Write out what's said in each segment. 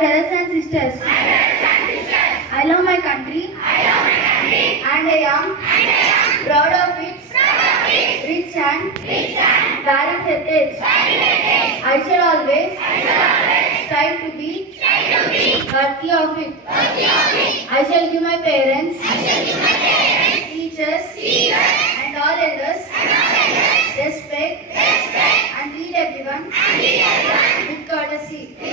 brothers and sisters. I love my country. And I am proud of its rich and varied heritage. I shall always strive to be worthy of it. I shall give my parents, teachers, and all elders respect and treat everyone with courtesy. To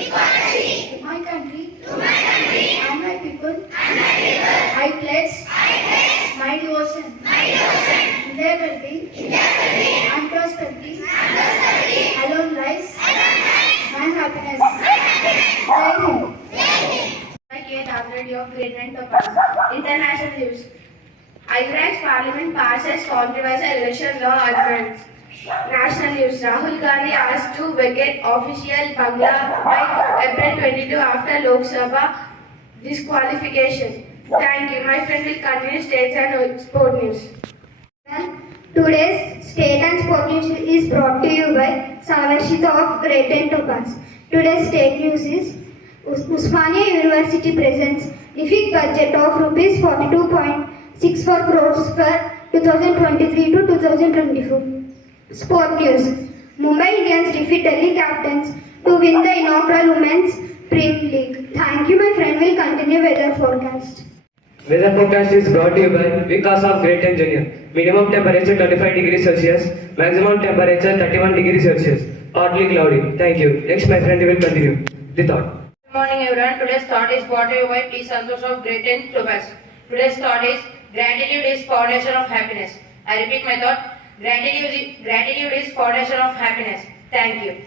my country and my people, I pledge my devotion to their well-being and prosperity. Alone lies my happiness. Jai Hind. I get already of Great and Topaz. International news. Iraq's parliament passes controversial election law amendments. National news. Rahul Gandhi asked to vacate official Bangla by April 22 after Lok Sabha disqualification. Thank you. My friend will continue states and sport news. Today's state and sport news is brought to you by Savarshita of Great and Topaz. Today's state news is Usmania University presents defeat budget of rupees 42.64 crores for 2023 to 2024. Sport news. Mumbai Indians defeat Delhi Capitals to win the inaugural Women's Premier League. Thank you. My friend will continue weather forecast. Weather forecast is brought to you by Vikas of Great Engineer. Minimum temperature 25 degrees Celsius, maximum temperature 31 degrees Celsius. Partly cloudy. Thank you. Next, my friend will continue the thought. Good morning, everyone. Today's thought is brought to you by T. Santosh of Great and Topaz. Today's thought is gratitude is foundation of happiness. I repeat my thought. Gratitude is foundation of happiness. Thank you.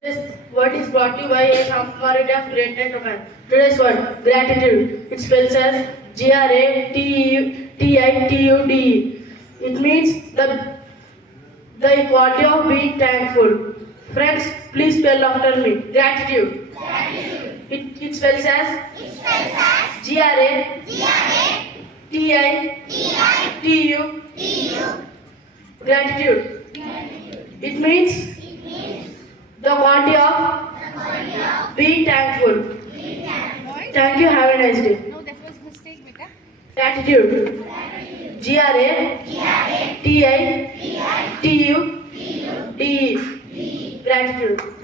This word is brought to you by a Samarita of Great and Topaz. Today's word, gratitude. It spells as Gratitude. It means the quality of being thankful. Friends, please spell after me. Gratitude. It spells as Gratitude. Gratitude. It means the quality of being thankful. Thank you. Have a nice day. No, that was mistake, beta. Gratitude. Gratitude. Gratitude.